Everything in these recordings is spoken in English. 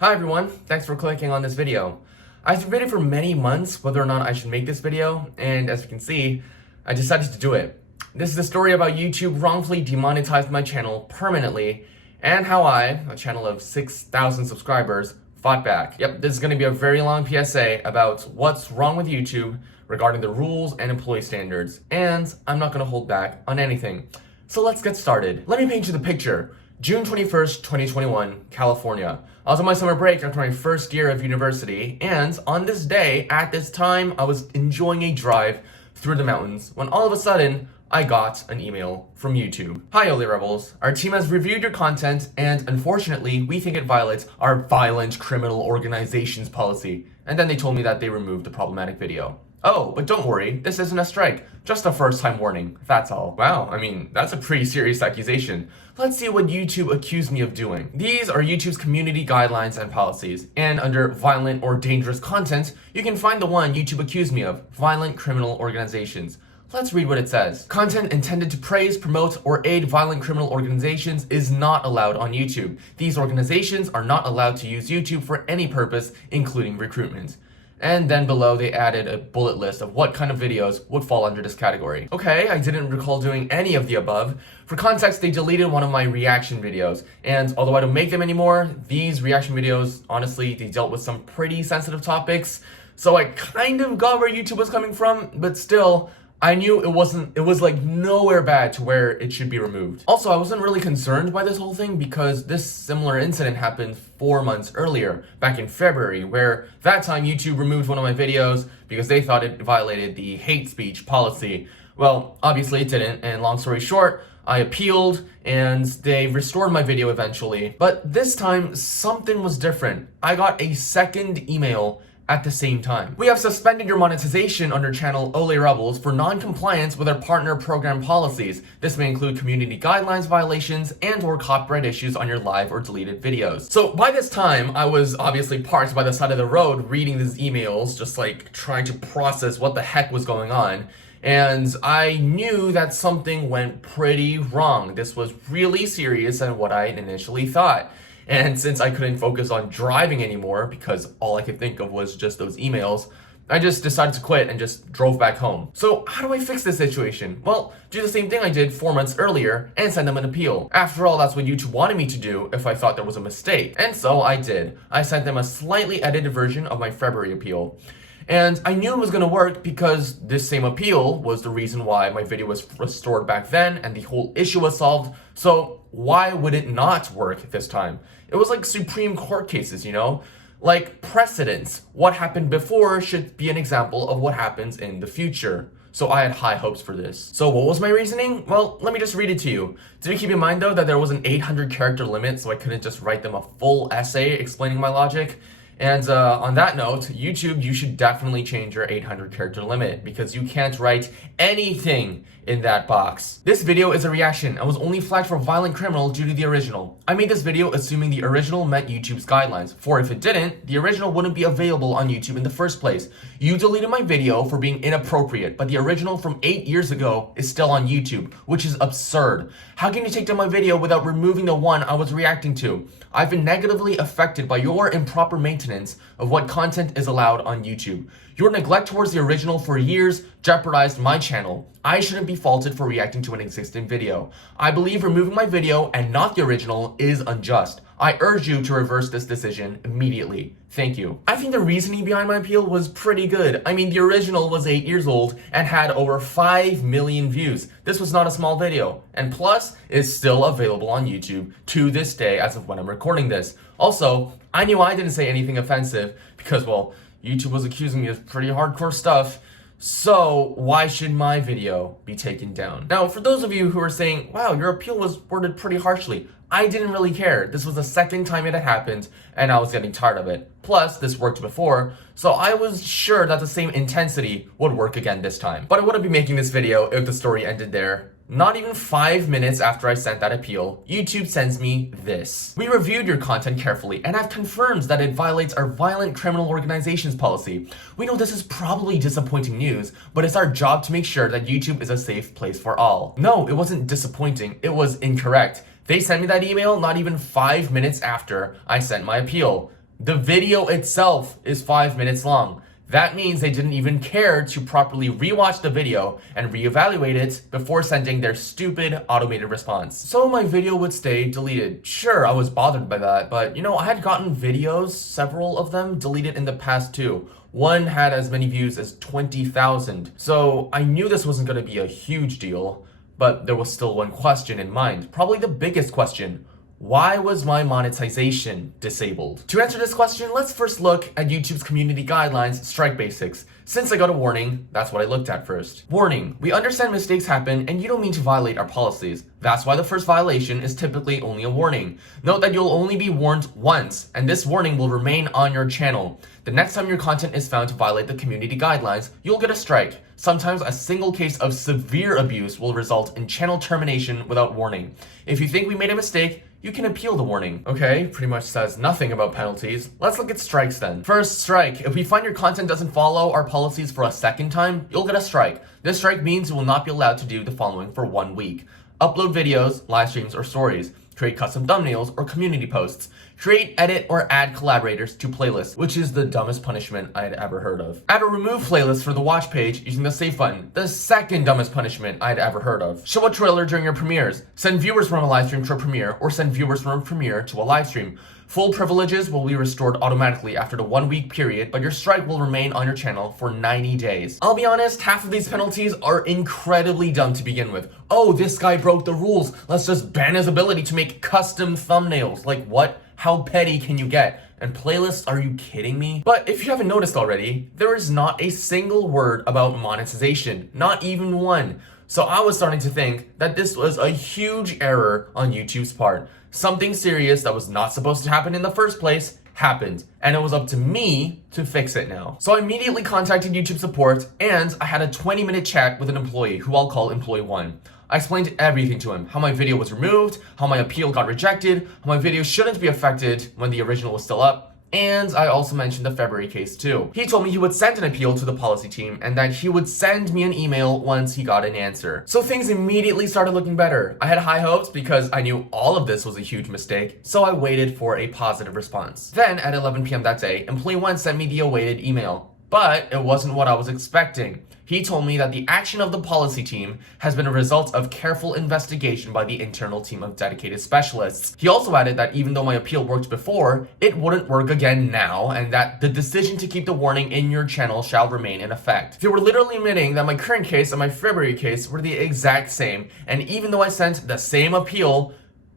Hi everyone, thanks for clicking on this video. I've debated for many months whether or not I should make this video, and as you can see, I decided to do it. This is a story about YouTube wrongfully demonetized my channel permanently, and how I, a channel of 6,000 subscribers, fought back. Yep, this is going to be a very long PSA about what's wrong with YouTube regarding the rules and employee standards, and I'm not going to hold back on anything. So let's get started. Let me paint you the picture. June 21st, 2021, California. I was on my summer break after my first year of university, and on this day, at this time, I was enjoying a drive through the mountains when all of a sudden, I got an email from YouTube. Hi, OllehRebelz. Our team has reviewed your content, and unfortunately, we think it violates our violent criminal organizations policy. And then they told me that they removed the problematic video. Oh, but don't worry, this isn't a strike, just a first-time warning, that's all. Wow, I mean, that's a pretty serious accusation. Let's see what YouTube accused me of doing. These are YouTube's community guidelines and policies, and under violent or dangerous content, you can find the one YouTube accused me of, violent criminal organizations. Let's read what it says. Content intended to praise, promote, or aid violent criminal organizations is not allowed on YouTube. These organizations are not allowed to use YouTube for any purpose, including recruitment. And then below they added a bullet list of what kind of videos would fall under this category. Okay, I didn't recall doing any of the above. For context, they deleted one of my reaction videos, and although I don't make them anymore, these reaction videos, honestly, they dealt with some pretty sensitive topics, so I kind of got where YouTube was coming from, but still, I knew it was like nowhere bad to where it should be removed. Also, I wasn't really concerned by this whole thing because this similar incident happened 4 months earlier, back in February, where that time YouTube removed one of my videos because they thought it violated the hate speech policy. Well, obviously it didn't, and long story short, I appealed and they restored my video eventually. But this time, something was different. I got a second email at the same time. We have suspended your monetization on your channel OllehRebelz for non-compliance with our partner program policies. This may include community guidelines violations and or copyright issues on your live or deleted videos. So by this time, I was obviously parked by the side of the road reading these emails, just like trying to process what the heck was going on. And I knew that something went pretty wrong. This was really serious than what I initially thought. And since I couldn't focus on driving anymore because all I could think of was just those emails, I just decided to quit and just drove back home. So how do I fix this situation? Well, do the same thing I did 4 months earlier and send them an appeal. After all, that's what YouTube wanted me to do if I thought there was a mistake. And so I did. I sent them a slightly edited version of my February appeal. And I knew it was going to work because this same appeal was the reason why my video was restored back then and the whole issue was solved. So why would it not work this time? It was like Supreme Court cases, you know? Like precedents. What happened before should be an example of what happens in the future. So I had high hopes for this. So what was my reasoning? Well, let me just read it to you. Do keep in mind though that there was an 800 character limit, so I couldn't just write them a full essay explaining my logic. And on that note, YouTube, you should definitely change your 800 character limit because you can't write anything in that box. This video is a reaction and was only flagged for violent criminal due to the original. I made this video assuming the original met YouTube's guidelines, for if it didn't, the original wouldn't be available on YouTube in the first place. You deleted my video for being inappropriate, but the original from 8 years ago is still on YouTube, which is absurd. How can you take down my video without removing the one I was reacting to? I've been negatively affected by your improper maintenance of what content is allowed on YouTube. Your neglect towards the original for years jeopardized my channel. I shouldn't be faulted for reacting to an existing video. I believe removing my video and not the original is unjust. I urge you to reverse this decision immediately. Thank you. I think the reasoning behind my appeal was pretty good. I mean, the original was 8 years old and had over 5 million views. This was not a small video. And plus, it's still available on YouTube to this day as of when I'm recording this. Also, I knew I didn't say anything offensive because, well, YouTube was accusing me of pretty hardcore stuff. So why should my video be taken down? Now, for those of you who are saying, wow, your appeal was worded pretty harshly, I didn't really care. This was the second time it had happened, and I was getting tired of it. Plus, this worked before, so I was sure that the same intensity would work again this time. But I wouldn't be making this video if the story ended there. Not even 5 minutes after I sent that appeal, YouTube sends me this. We reviewed your content carefully and have confirmed that it violates our violent criminal organizations policy. We know this is probably disappointing news, but it's our job to make sure that YouTube is a safe place for all. No, it wasn't disappointing, it was incorrect. They sent me that email not even 5 minutes after I sent my appeal. The video itself is 5 minutes long. That means they didn't even care to properly rewatch the video and reevaluate it before sending their stupid automated response. So my video would stay deleted. Sure, I was bothered by that, but I had gotten videos, several of them, deleted in the past too. One had as many views as 20,000. So I knew this wasn't going to be a huge deal, but there was still one question in mind, probably the biggest question. Why was my monetization disabled? To answer this question, let's first look at YouTube's community guidelines, strike basics. Since I got a warning, that's what I looked at first. Warning: we understand mistakes happen and you don't mean to violate our policies. That's why the first violation is typically only a warning. Note that you'll only be warned once, and this warning will remain on your channel. The next time your content is found to violate the community guidelines, you'll get a strike. Sometimes a single case of severe abuse will result in channel termination without warning. If you think we made a mistake, you can appeal the warning. Okay, pretty much says nothing about penalties. Let's look at strikes then. First strike: if we find your content doesn't follow our policies for a second time, you'll get a strike. This strike means you will not be allowed to do the following for 1 week. Upload videos, live streams, or stories. Create custom thumbnails or community posts. Create, edit, or add collaborators to playlists, which is the dumbest punishment I had ever heard of. Add or remove playlists for the watch page using the save button, the second dumbest punishment I'd ever heard of. Show a trailer during your premieres. Send viewers from a live stream to a premiere, or send viewers from a premiere to a live stream. Full privileges will be restored automatically after the 1 week period, but your strike will remain on your channel for 90 days. I'll be honest, half of these penalties are incredibly dumb to begin with. Oh, this guy broke the rules. Let's just ban his ability to make custom thumbnails. Like what? How petty can you get? And playlists, are you kidding me? But if you haven't noticed already, there is not a single word about monetization, not even one. So I was starting to think that this was a huge error on YouTube's part. Something serious that was not supposed to happen in the first place happened, and it was up to me to fix it now. So I immediately contacted YouTube support, and I had a 20-minute chat with an employee who I'll call Employee 1. I explained everything to him, how my video was removed, how my appeal got rejected, how my video shouldn't be affected when the original was still up, and I also mentioned the February case too. He told me he would send an appeal to the policy team and that he would send me an email once he got an answer. So things immediately started looking better. I had high hopes because I knew all of this was a huge mistake, so I waited for a positive response. Then at 11 p.m. that day, Employee 1 sent me the awaited email, but it wasn't what I was expecting. He told me that the action of the policy team has been a result of careful investigation by the internal team of dedicated specialists. He also added that even though my appeal worked before, it wouldn't work again now, and that the decision to keep the warning in your channel shall remain in effect. They were literally admitting that my current case and my February case were the exact same, and even though I sent the same appeal,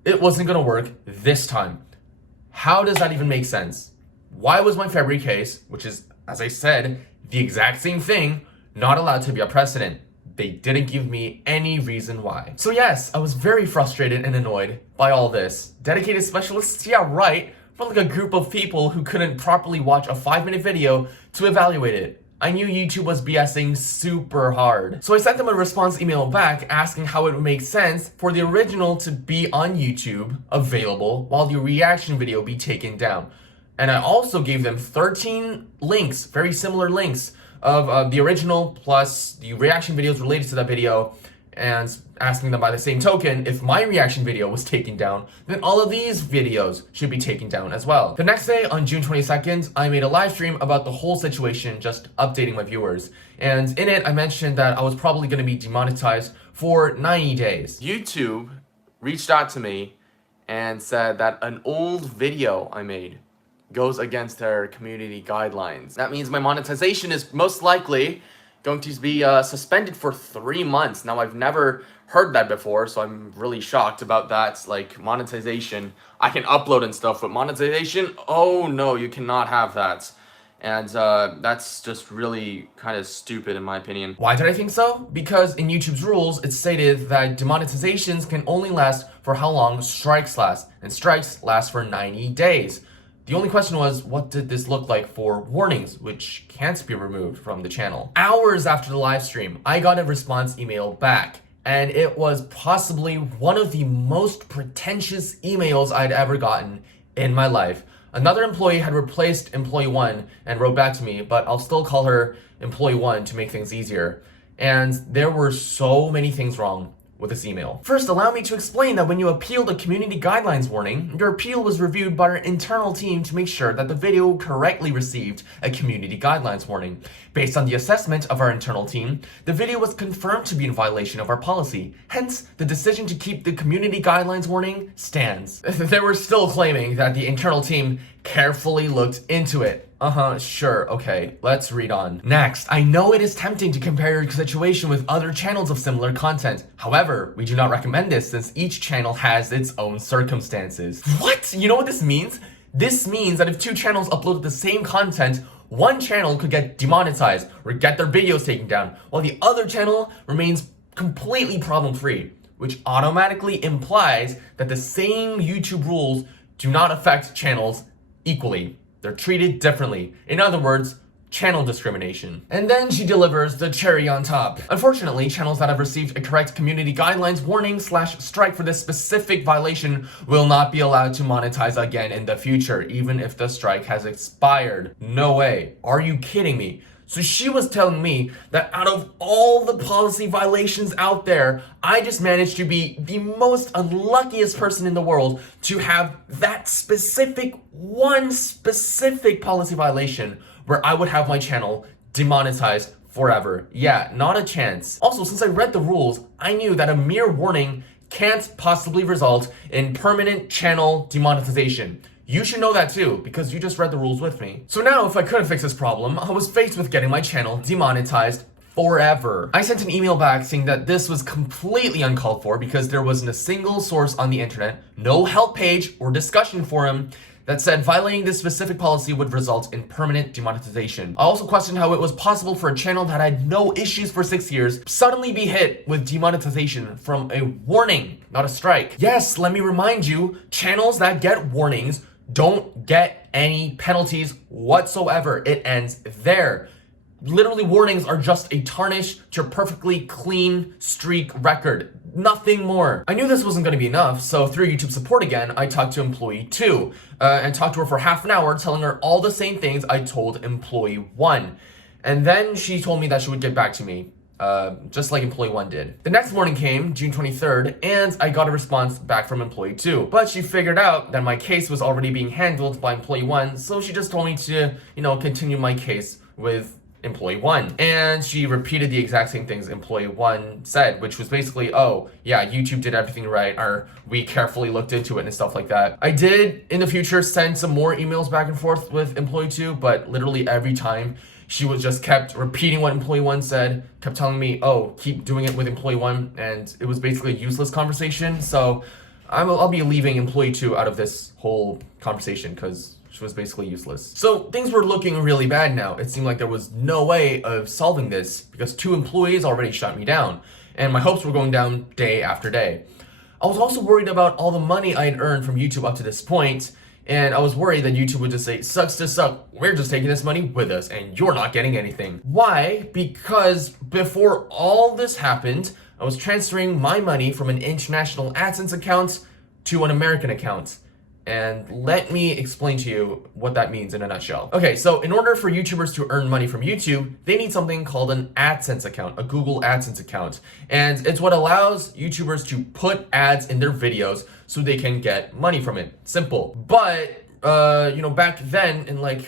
it wasn't gonna work this time. How does that even make sense? Why was my February case, which is, as I said, the exact same thing, not allowed to be a precedent? They didn't give me any reason why. So yes, I was very frustrated and annoyed by all this. Dedicated specialists, yeah right, but like a group of people who couldn't properly watch a 5-minute video to evaluate it. I knew YouTube was BSing super hard. So I sent them a response email back asking how it would make sense for the original to be on YouTube available while the reaction video be taken down. And I also gave them 13 links, very similar links, of the original plus the reaction videos related to that video, and asking them by the same token, if my reaction video was taken down, then all of these videos should be taken down as well. The next day, on June 22nd, I made a live stream about the whole situation, just updating my viewers. And in it, I mentioned that I was probably going to be demonetized for 90 days. YouTube reached out to me and said that an old video I made goes against their community guidelines. That means my monetization is most likely going to be suspended for 3 months. Now, I've never heard that before, so I'm really shocked about that. Like, monetization, I can upload and stuff, but monetization, oh no, you cannot have that. And that's just really kind of stupid in my opinion. Why did I think so? Because in YouTube's rules, it's stated that demonetizations can only last for how long strikes last, and strikes last for 90 days. The only question was, what did this look like for warnings, which can't be removed from the channel? Hours after the live stream, I got a response email back, and it was possibly one of the most pretentious emails I'd ever gotten in my life. Another employee had replaced Employee 1 and wrote back to me, but I'll still call her Employee 1 to make things easier. And there were so many things wrong. with this email. First, allow me to explain that when you appealed a community guidelines warning, your appeal was reviewed by our internal team to make sure that the video correctly received a community guidelines warning. Based on the assessment of our internal team, the video was confirmed to be in violation of our policy. Hence, the decision to keep the community guidelines warning stands. They were still claiming that the internal team carefully looked into it. Sure, okay, let's read on. Next, I know it is tempting to compare your situation with other channels of similar content. However, we do not recommend this since each channel has its own circumstances. What? You know what this means? This means that if two channels uploaded the same content, one channel could get demonetized or get their videos taken down, while the other channel remains completely problem-free, which automatically implies that the same YouTube rules do not affect channels equally. They're treated differently. In other words, channel discrimination. And then she delivers the cherry on top. Unfortunately, channels that have received a correct community guidelines warning / strike for this specific violation will not be allowed to monetize again in the future, even if the strike has expired. No way. Are you kidding me? So she was telling me that out of all the policy violations out there, I just managed to be the most unluckiest person in the world to have that one specific policy violation where I would have my channel demonetized forever. Yeah, not a chance. Also, since I read the rules, I knew that a mere warning can't possibly result in permanent channel demonetization. You should know that too, because you just read the rules with me. So now, if I couldn't fix this problem, I was faced with getting my channel demonetized forever. I sent an email back saying that this was completely uncalled for because there wasn't a single source on the internet, no help page or discussion forum that said violating this specific policy would result in permanent demonetization. I also questioned how it was possible for a channel that had no issues for 6 years suddenly be hit with demonetization from a warning, not a strike. Yes, let me remind you, channels that get warnings don't get any penalties whatsoever. It ends there. Literally, warnings are just a tarnish to your perfectly clean streak record. Nothing more. I knew this wasn't going to be enough, so through YouTube support again, I talked to employee 2 and talked to her for half an hour, telling her all the same things I told employee 1. And then she told me that she would get back to me, just like employee 1 did. The next morning came, June 23rd, and I got a response back from employee 2. But she figured out that my case was already being handled by employee 1, so she just told me to, continue my case with employee 1. And she repeated the exact same things employee 1 said, which was basically, oh, yeah, YouTube did everything right, or we carefully looked into it and stuff like that. I did, in the future, send some more emails back and forth with employee 2, but literally every time, she was just kept repeating what employee 1 said, kept telling me, oh, keep doing it with employee 1, and it was basically a useless conversation. So I'll be leaving employee 2 out of this whole conversation because she was basically useless. So things were looking really bad now. It seemed like there was no way of solving this because 2 employees already shut me down, and my hopes were going down day after day. I was also worried about all the money I had earned from YouTube up to this point, and I was worried that YouTube would just say, sucks to suck, we're just taking this money with us and you're not getting anything. Why? Because before all this happened, I was transferring my money from an international AdSense account to an American account. And let me explain to you what that means in a nutshell. Okay, so in order for YouTubers to earn money from YouTube, they need something called an AdSense account, a Google AdSense account. And it's what allows YouTubers to put ads in their videos so they can get money from it. Simple. But, back then in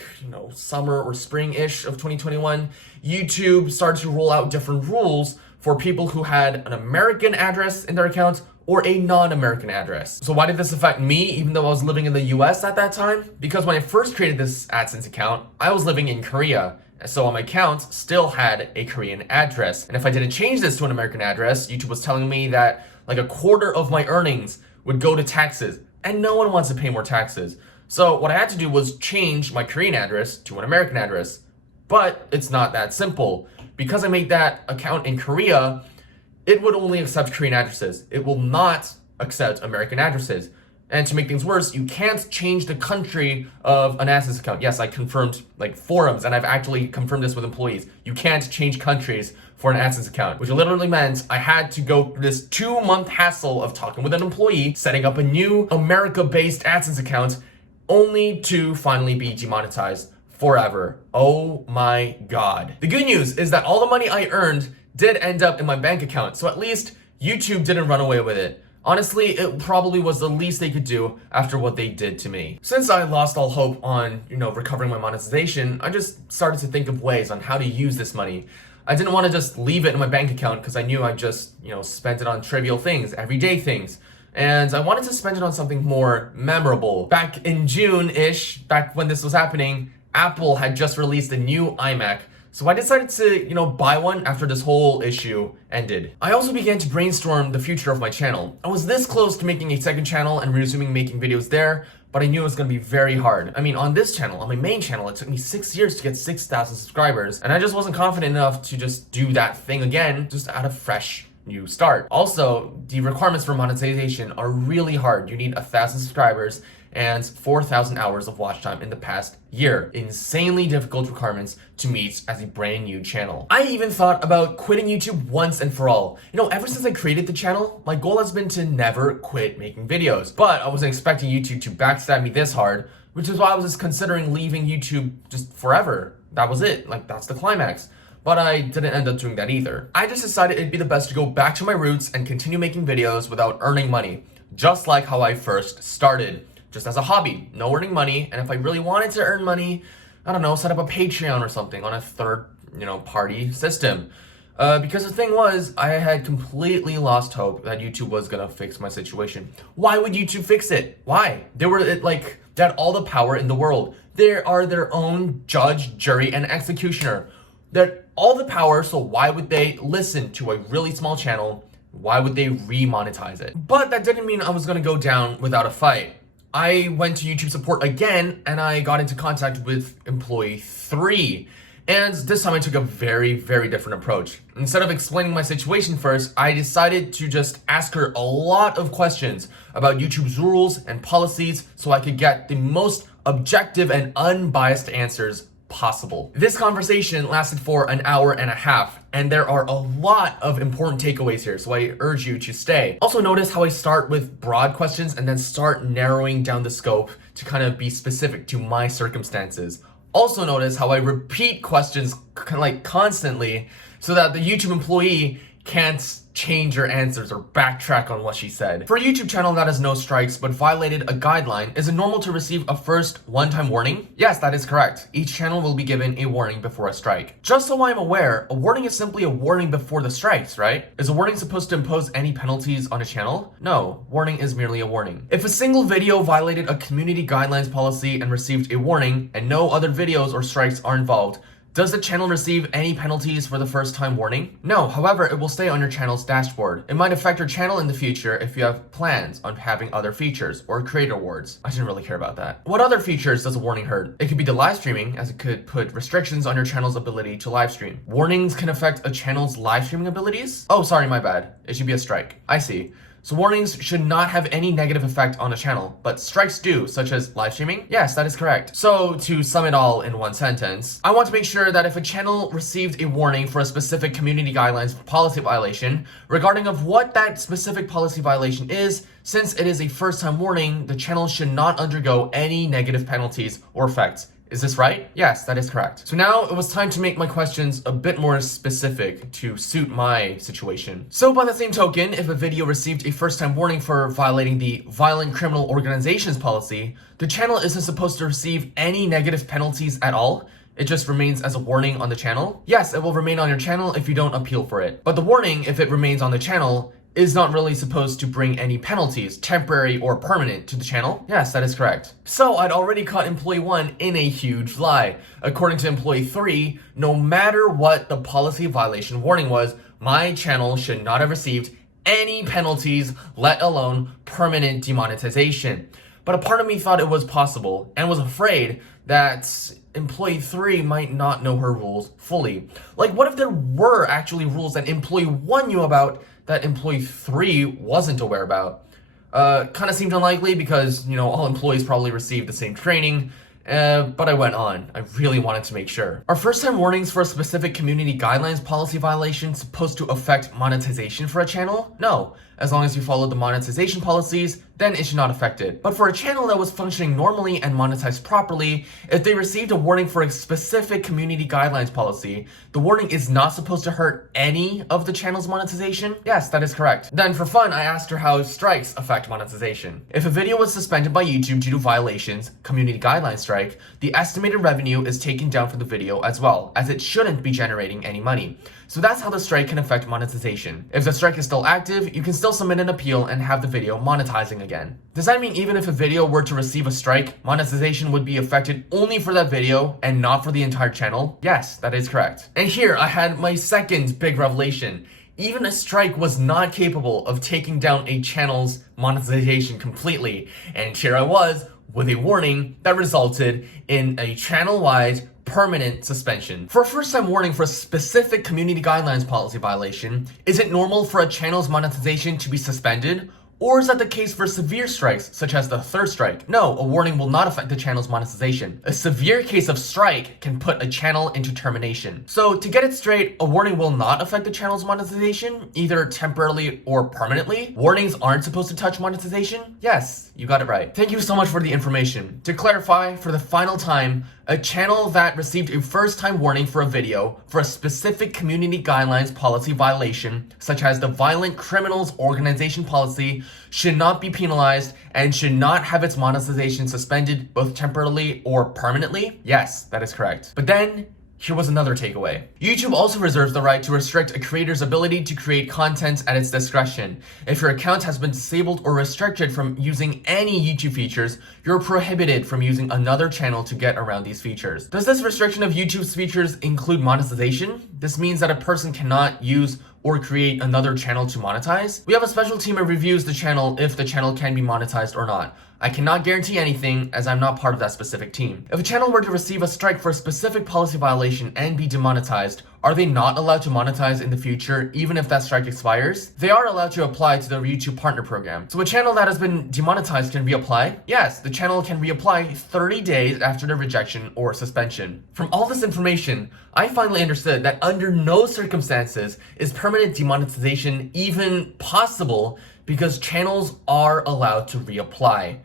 summer or spring-ish of 2021, YouTube started to roll out different rules for people who had an American address in their account or a non-American address. So why did this affect me even though I was living in the US at that time? Because when I first created this AdSense account, I was living in Korea. So my account still had a Korean address. And if I didn't change this to an American address, YouTube was telling me that like a quarter of my earnings would go to taxes. And no one wants to pay more taxes. So what I had to do was change my Korean address to an American address. But it's not that simple. Because I made that account in Korea, it would only accept Korean addresses. It will not accept American addresses. And to make things worse, you can't change the country of an AdSense account. Yes, I confirmed forums, and I've actually confirmed this with employees. You can't change countries for an AdSense account, which literally meant I had to go through this 2-month hassle of talking with an employee, setting up a new America-based AdSense account, only to finally be demonetized forever. Oh my God. The good news is that all the money I earned did end up in my bank account, so at least YouTube didn't run away with it. Honestly, it probably was the least they could do after what they did to me. Since I lost all hope on, recovering my monetization, I just started to think of ways on how to use this money. I didn't want to just leave it in my bank account because I knew I just, spent it on trivial things, everyday things. And I wanted to spend it on something more memorable. Back in June-ish, back when this was happening, Apple had just released a new iMac. So I decided to, buy one after this whole issue ended. I also began to brainstorm the future of my channel. I was this close to making a second channel and resuming making videos there, but I knew it was going to be very hard. I mean, on this channel, on my main channel, it took me 6 years to get 6,000 subscribers, and I just wasn't confident enough to just do that thing again, just at a fresh new start. Also, the requirements for monetization are really hard. You need 1,000 subscribers and 4,000 hours of watch time in the past year. Insanely difficult requirements to meet as a brand new channel. I even thought about quitting YouTube once and for all. Ever since I created the channel, my goal has been to never quit making videos. But I wasn't expecting YouTube to backstab me this hard, which is why I was just considering leaving YouTube just forever. That was it, that's the climax. But I didn't end up doing that either. I just decided it'd be the best to go back to my roots and continue making videos without earning money, just like how I first started. Just as a hobby, no earning money, and if I really wanted to earn money, I don't know, set up a Patreon or something on a third, party system. Because the thing was, I had completely lost hope that YouTube was gonna fix my situation. Why would YouTube fix it? Why? They had all the power in the world. They are their own judge, jury, and executioner. They're all the power, so why would they listen to a really small channel? Why would they remonetize it? But that didn't mean I was gonna go down without a fight. I went to YouTube support again, and I got into contact with employee 3. And this time I took a very, very different approach. Instead of explaining my situation first, I decided to just ask her a lot of questions about YouTube's rules and policies so I could get the most objective and unbiased answers possible. This conversation lasted for an hour and a half, and there are a lot of important takeaways here, so I urge you to stay. Also notice how I start with broad questions and then start narrowing down the scope to kind of be specific to my circumstances. Also notice how I repeat questions constantly so that the YouTube employee can't change her answers or backtrack on what she said. For a YouTube channel that has no strikes but violated a guideline, is it normal to receive a first one-time warning? Yes, that is correct. Each channel will be given a warning before a strike. Just so I'm aware, a warning is simply a warning before the strikes, right? Is a warning supposed to impose any penalties on a channel? No, warning is merely a warning. If a single video violated a community guidelines policy and received a warning, and no other videos or strikes are involved, does the channel receive any penalties for the first time warning? No, however, it will stay on your channel's dashboard. It might affect your channel in the future if you have plans on having other features or creator awards. I didn't really care about that. What other features does a warning hurt? It could be the live streaming, as it could put restrictions on your channel's ability to live stream. Warnings can affect a channel's live streaming abilities? Oh, sorry, my bad. It should be a strike. I see. So warnings should not have any negative effect on a channel, but strikes do, such as live streaming? Yes, that is correct. So to sum it all in one sentence, I want to make sure that if a channel received a warning for a specific community guidelines policy violation, regarding of what that specific policy violation is, since it is a first-time warning, the channel should not undergo any negative penalties or effects. Is this right? Yes, that is correct. So now it was time to make my questions a bit more specific to suit my situation. So by the same token, if a video received a first-time warning for violating the Violent Criminal Organizations policy, the channel isn't supposed to receive any negative penalties at all. It just remains as a warning on the channel. Yes, it will remain on your channel if you don't appeal for it. But the warning, if it remains on the channel, is not really supposed to bring any penalties, temporary or permanent, to the channel? Yes, that is correct. So I'd already caught employee 1 in a huge lie. According to employee 3, no matter what the policy violation warning was, my channel should not have received any penalties, let alone permanent demonetization. But a part of me thought it was possible and was afraid that employee 3 might not know her rules fully. What if there were actually rules that employee 1 knew about that employee 3 wasn't aware about? Kind of seemed unlikely because, all employees probably received the same training, but I went on. I really wanted to make sure. Are first-time warnings for a specific community guidelines policy violation supposed to affect monetization for a channel? No. As long as you follow the monetization policies, then it should not affect it. But for a channel that was functioning normally and monetized properly, if they received a warning for a specific community guidelines policy, the warning is not supposed to hurt any of the channel's monetization? Yes, that is correct. Then for fun, I asked her how strikes affect monetization. If a video was suspended by YouTube due to violations, community guidelines strike, the estimated revenue is taken down from the video as well, as it shouldn't be generating any money. So that's how the strike can affect monetization. If the strike is still active, you can still submit an appeal and have the video monetizing again. Does that mean even if a video were to receive a strike, monetization would be affected only for that video and not for the entire channel? Yes, that is correct. And here I had my second big revelation. Even a strike was not capable of taking down a channel's monetization completely. And here I was with a warning that resulted in a channel-wide permanent suspension. For a first-time warning for a specific community guidelines policy violation, is it normal for a channel's monetization to be suspended? Or is that the case for severe strikes, such as the third strike? No, a warning will not affect the channel's monetization. A severe case of strike can put a channel into termination. So to get it straight, a warning will not affect the channel's monetization, either temporarily or permanently. Warnings aren't supposed to touch monetization? Yes, you got it right. Thank you so much for the information. To clarify, for the final time, a channel that received a first-time warning for a video for a specific community guidelines policy violation, such as the Violent Criminals Organization policy, should not be penalized and should not have its monetization suspended both temporarily or permanently? Yes, that is correct. But then, here was another takeaway. YouTube also reserves the right to restrict a creator's ability to create content at its discretion. If your account has been disabled or restricted from using any YouTube features, you're prohibited from using another channel to get around these features. Does this restriction of YouTube's features include monetization? This means that a person cannot use or create another channel to monetize? We have a special team that reviews the channel if the channel can be monetized or not. I cannot guarantee anything as I'm not part of that specific team. If a channel were to receive a strike for a specific policy violation and be demonetized, are they not allowed to monetize in the future even if that strike expires? They are allowed to apply to the YouTube Partner Program. So a channel that has been demonetized can reapply? Yes, the channel can reapply 30 days after the rejection or suspension. From all this information, I finally understood that under no circumstances is permanent demonetization even possible because channels are allowed to reapply.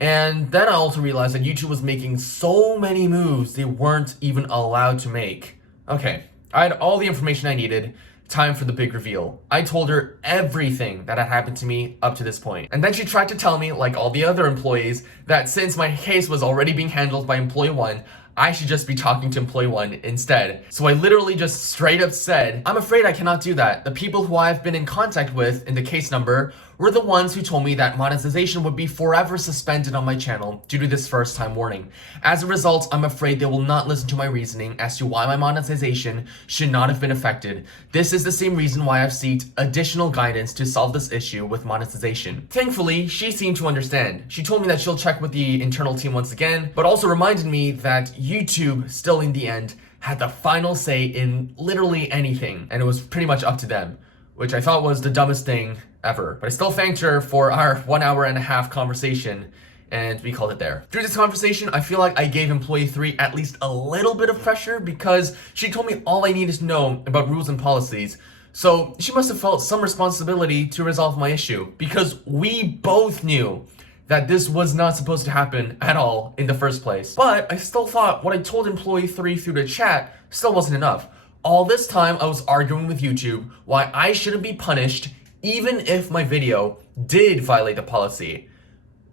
And then I also realized that YouTube was making so many moves they weren't even allowed to make. Okay, I had all the information I needed. Time for the big reveal. I told her everything that had happened to me up to this point. And then she tried to tell me, like all the other employees, that since my case was already being handled by employee 1, I should just be talking to employee 1 instead. So I literally just straight up said, I'm afraid I cannot do that. The people who I've been in contact with in the case number were the ones who told me that monetization would be forever suspended on my channel due to this first time warning. As a result, I'm afraid they will not listen to my reasoning as to why my monetization should not have been affected. This is the same reason why I've sought additional guidance to solve this issue with monetization. Thankfully, she seemed to understand. She told me that she'll check with the internal team once again, but also reminded me that YouTube still in the end had the final say in literally anything, and it was pretty much up to them, which I thought was the dumbest thing ever. But I still thanked her for our 1 hour and a half conversation, and we called it there. Through this conversation, I feel like I gave employee 3 at least a little bit of pressure because she told me all I needed to know about rules and policies. So she must have felt some responsibility to resolve my issue because we both knew that this was not supposed to happen at all in the first place. But I still thought what I told employee 3 through the chat still wasn't enough. All this time I was arguing with YouTube why I shouldn't be punished even if my video did violate the policy.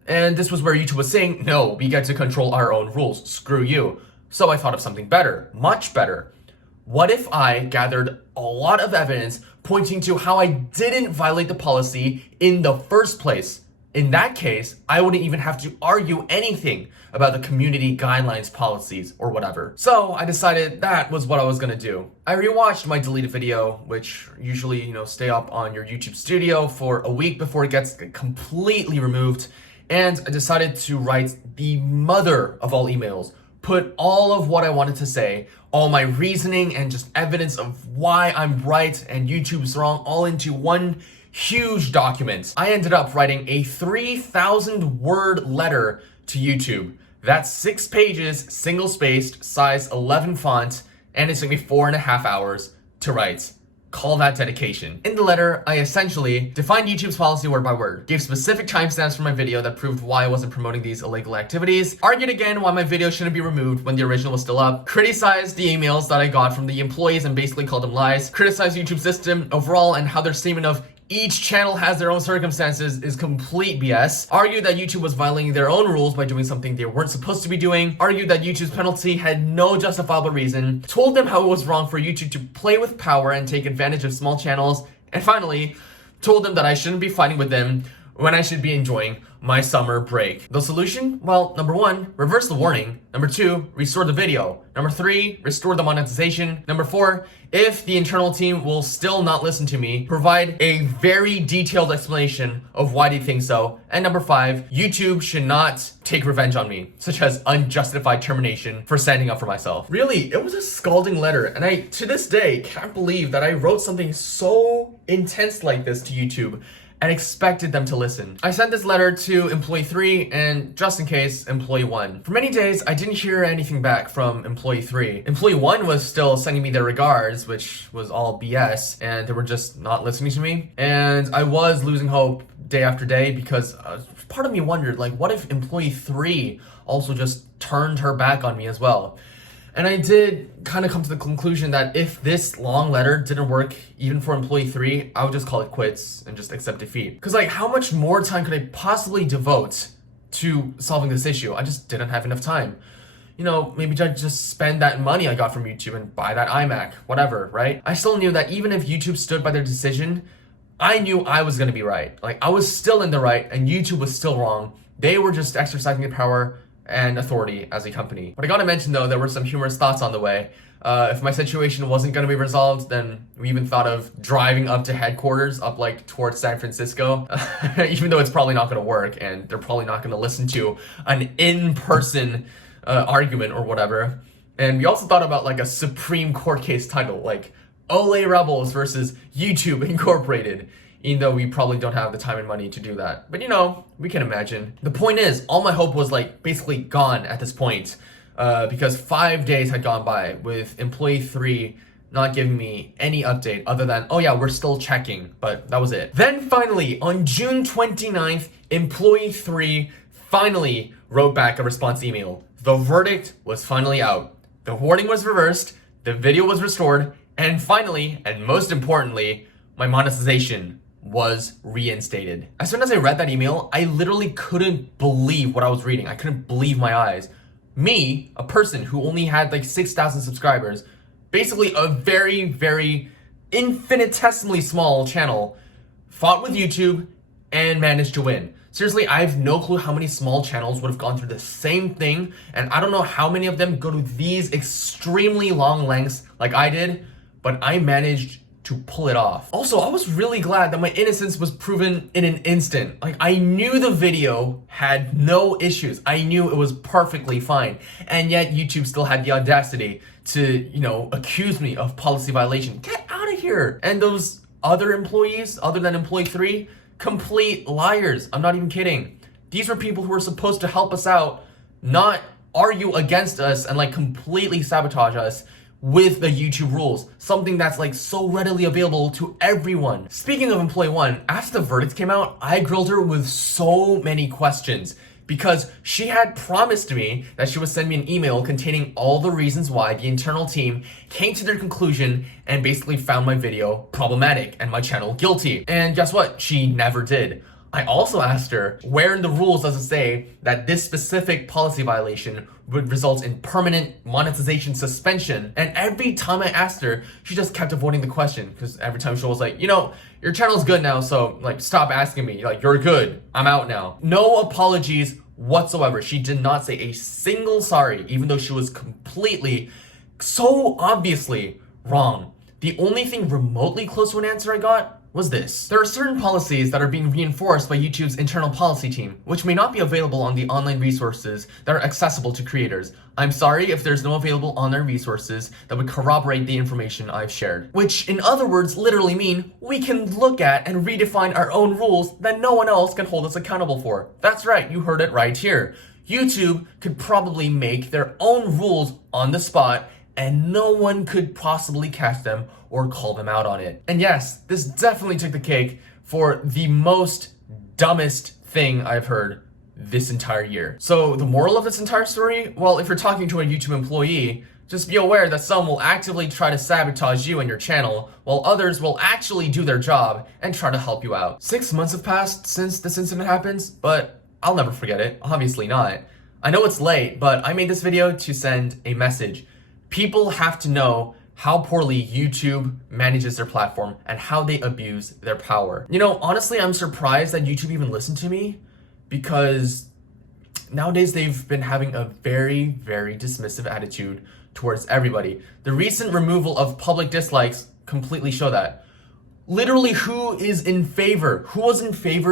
And this was where YouTube was saying, no, we get to control our own rules, screw you. So I thought of something better, much better. What if I gathered a lot of evidence pointing to how I didn't violate the policy in the first place? In that case, I wouldn't even have to argue anything about the community guidelines policies or whatever. So I decided that was what I was gonna do. I rewatched my deleted video, which usually, stay up on your YouTube studio for a week before it gets completely removed. And I decided to write the mother of all emails, put all of what I wanted to say, all my reasoning and just evidence of why I'm right and YouTube's wrong all into one huge document. I ended up writing a 3,000 word letter to YouTube. That's 6 pages, single spaced, size 11 font, and it took me 4.5 hours to write. Call that dedication. In the letter, I essentially defined YouTube's policy word by word, gave specific timestamps for my video that proved why I wasn't promoting these illegal activities, argued again why my video shouldn't be removed when the original was still up, criticized the emails that I got from the employees and basically called them lies, criticized YouTube's system overall and how their statement of each channel has their own circumstances is complete BS, argued that YouTube was violating their own rules by doing something they weren't supposed to be doing, argued that YouTube's penalty had no justifiable reason, told them how it was wrong for YouTube to play with power and take advantage of small channels, and finally, told them that I shouldn't be fighting with them when I should be enjoying my summer break. The solution? Well, number 1, reverse the warning. Number 2, restore the video. Number 3, restore the monetization. Number 4, if the internal team will still not listen to me, provide a very detailed explanation of why they think so. And number 5, YouTube should not take revenge on me, such as unjustified termination for standing up for myself. Really, it was a scalding letter, and I, to this day, can't believe that I wrote something so intense like this to YouTube and expected them to listen. I sent this letter to employee 3 and, just in case, employee 1. For many days, I didn't hear anything back from employee 3. Employee 1 was still sending me their regards, which was all BS, and they were just not listening to me. And I was losing hope day after day because part of me wondered, like, what if employee 3 also just turned her back on me as well? And I did kind of come to the conclusion that if this long letter didn't work even for employee 3, I would just call it quits and just accept defeat. Because like, how much more time could I possibly devote to solving this issue? I just didn't have enough time. You know, maybe I'd just spend that money I got from YouTube and buy that iMac, whatever, right? I still knew that even if YouTube stood by their decision, I knew I was gonna be right. Like, I was still in the right and YouTube was still wrong. They were just exercising their power and authority as a company. But I gotta mention though, there were some humorous thoughts on the way. If my situation wasn't gonna be resolved, then we even thought of driving up to headquarters, up like towards San Francisco, even though it's probably not gonna work and they're probably not gonna listen to an in-person argument or whatever. And we also thought about like a Supreme Court case title, like OllehRebelz versus YouTube Incorporated, even though we probably don't have the time and money to do that. But you know, we can imagine. The point is, all my hope was like basically gone at this point, because 5 days had gone by with employee 3 not giving me any update other than, oh yeah, we're still checking, but that was it. Then finally, on June 29th, employee 3 finally wrote back a response email. The verdict was finally out. The warning was reversed, the video was restored, and finally, and most importantly, my monetization was reinstated. As soon as I read that email, I literally couldn't believe what I was reading. I couldn't believe my eyes. Me, a person who only had like 6,000 subscribers, basically a very, very infinitesimally small channel, fought with YouTube and managed to win. Seriously, I have no clue how many small channels would have gone through the same thing, and I don't know how many of them go to these extremely long lengths like I did, but I managed to pull it off. Also, I was really glad that my innocence was proven in an instant. Like, I knew the video had no issues. I knew it was perfectly fine. And yet YouTube still had the audacity to, you know, accuse me of policy violation. Get out of here. And those other employees, other than employee 3, complete liars. I'm not even kidding. These were people who were supposed to help us out, not argue against us and like completely sabotage us with the YouTube rules, something that's like so readily available to everyone. Speaking of employee 1, after the verdict came out, I grilled her with so many questions because she had promised me that she would send me an email containing all the reasons why the internal team came to their conclusion and basically found my video problematic and my channel guilty. And guess what? She never did. I also asked her, where in the rules does it say that this specific policy violation would result in permanent monetization suspension? And every time I asked her, she just kept avoiding the question, because every time she was like, you know, your channel's good now, so like stop asking me, like you're good, I'm out now. No apologies whatsoever. She did not say a single sorry, even though she was completely, so obviously wrong. The only thing remotely close to an answer I got was this. There are certain policies that are being reinforced by YouTube's internal policy team, which may not be available on the online resources that are accessible to creators. I'm sorry if there's no available online resources that would corroborate the information I've shared. Which, in other words, literally mean we can look at and redefine our own rules that no one else can hold us accountable for. That's right, you heard it right here. YouTube could probably make their own rules on the spot and no one could possibly catch them or call them out on it. And yes, this definitely took the cake for the most dumbest thing I've heard this entire year. So the moral of this entire story? Well, if you're talking to a YouTube employee, just be aware that some will actively try to sabotage you and your channel, while others will actually do their job and try to help you out. 6 months have passed since this incident happens, but I'll never forget it. Obviously not. I know it's late, but I made this video to send a message. People have to know how poorly YouTube manages their platform and how they abuse their power. You know, honestly, I'm surprised that YouTube even listened to me, because nowadays they've been having a very, very dismissive attitude towards everybody. The recent removal of public dislikes completely show that. Literally, who was in favor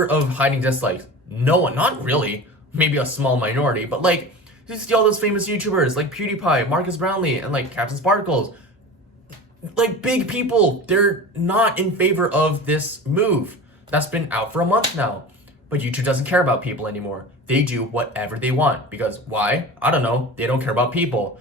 of hiding dislikes? No one, not really. Maybe a small minority, but like, you see all those famous YouTubers like PewDiePie, Marcus Brownlee, and like Captain Sparkles. Like big people, they're not in favor of this move. That's been out for a month now. But YouTube doesn't care about people anymore. They do whatever they want. Because why? I don't know. They don't care about people.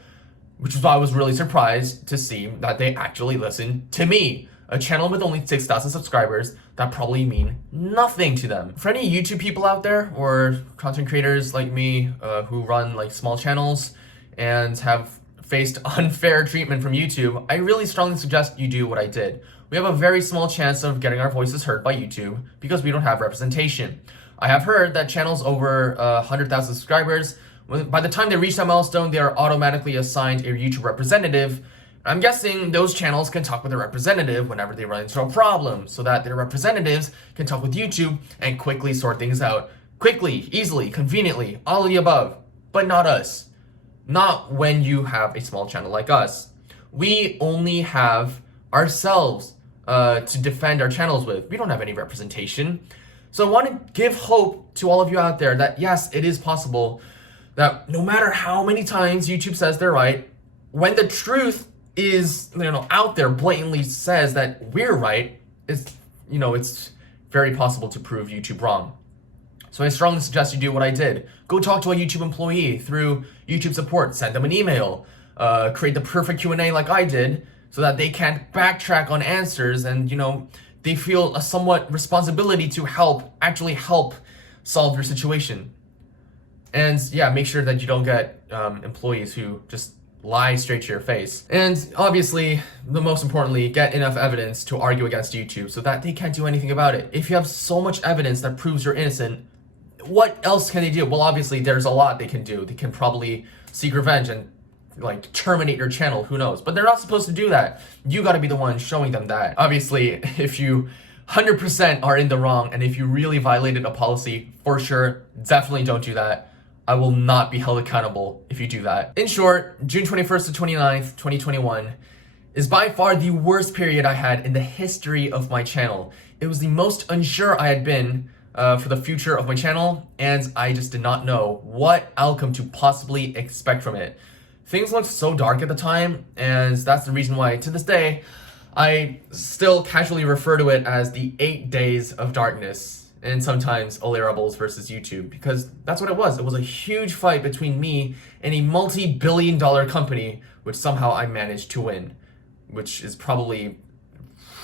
Which is why I was really surprised to see that they actually listened to me. A channel with only 6,000 subscribers that probably mean nothing to them. For any YouTube people out there, or content creators like me who run like small channels and have faced unfair treatment from YouTube, I really strongly suggest you do what I did. We have a very small chance of getting our voices heard by YouTube because we don't have representation. I have heard that channels over 100,000 subscribers, by the time they reach that milestone, they are automatically assigned a YouTube representative. I'm guessing those channels can talk with their representative whenever they run into a problem, so that their representatives can talk with YouTube and quickly sort things out. Quickly, easily, conveniently, all of the above. But not us. Not when you have a small channel like us. We only have ourselves to defend our channels with. We don't have any representation. So I want to give hope to all of you out there that yes, it is possible that no matter how many times YouTube says they're right, when the truth is, out there blatantly says that we're right, it's very possible to prove YouTube wrong. So I strongly suggest you do what I did. Go talk to a YouTube employee through YouTube support, send them an email, create the perfect Q&A like I did, so that they can't backtrack on answers and, they feel a somewhat responsibility to actually help solve your situation. And yeah, make sure that you don't get employees who just lie straight to your face. And obviously, the most importantly, get enough evidence to argue against YouTube so that they can't do anything about it. If you have so much evidence that proves you're innocent, what else can they do? Well, obviously, there's a lot they can do. They can probably seek revenge and like terminate your channel, who knows? But they're not supposed to do that. You gotta be the one showing them that. Obviously, if you 100% are in the wrong and if you really violated a policy, for sure, definitely don't do that. I will not be held accountable if you do that. In short, June 21st to 29th, 2021 is by far the worst period I had in the history of my channel. It was the most unsure I had been for the future of my channel, and I just did not know what outcome to possibly expect from it. Things looked so dark at the time, and that's the reason why, to this day, I still casually refer to it as the 8 days of darkness, and sometimes OllehRebelz versus YouTube, because that's what it was. It was a huge fight between me and a multi-billion-dollar company, which somehow I managed to win, which is probably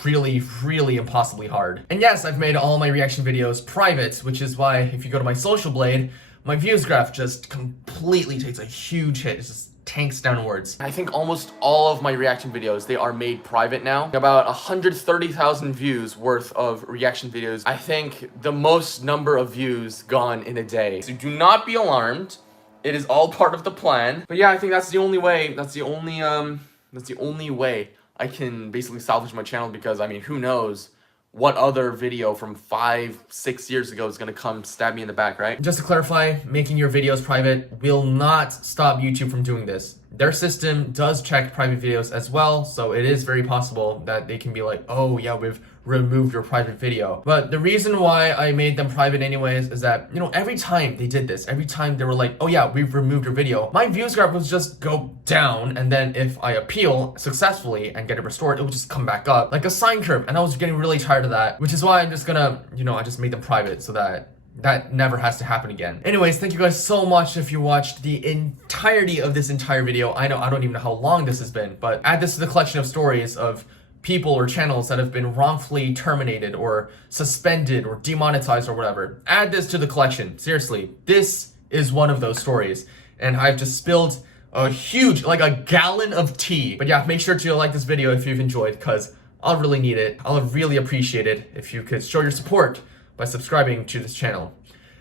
really, really impossibly hard. And yes, I've made all my reaction videos private, which is why if you go to my social blade, my views graph just completely takes a huge hit. It's just tanks downwards. I think almost all of my reaction videos, they are made private now. About 130,000 views worth of reaction videos. I think the most number of views gone in a day. So do not be alarmed. It is all part of the plan. But yeah, I think that's the only way. That's the only way I can basically salvage my channel, because I mean, who knows what other video from 5-6 years ago is gonna come stab me in the back, right? Just to clarify, making your videos private will not stop YouTube from doing this. Their system does check private videos as well, so it is very possible that they can be like, oh yeah, we've removed your private video. But the reason why I made them private anyways is that, every time they did this, every time they were like, oh yeah, we've removed your video, my views graph would just go down, and then if I appeal successfully and get it restored, it would just come back up like a sine curve, and I was getting really tired of that, which is why I'm just gonna, I just made them private so that that never has to happen again. Anyways, thank you guys so much if you watched the entirety of this entire video. I don't even know how long this has been, but add this to the collection of stories of people or channels that have been wrongfully terminated or suspended or demonetized or whatever. Add this to the collection. Seriously, this is one of those stories. And I've just spilled a huge, like a gallon of tea. But yeah, make sure to like this video if you've enjoyed, because I'll really need it. I'll really appreciate it if you could show your support by subscribing to this channel.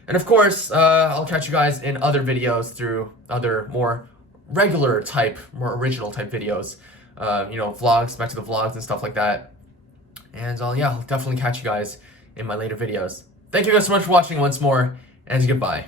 And of course, I'll catch you guys in other videos through other more regular type, more original type videos. Vlogs, back to the vlogs and stuff like that. And yeah, I'll definitely catch you guys in my later videos. Thank you guys so much for watching once more, and goodbye.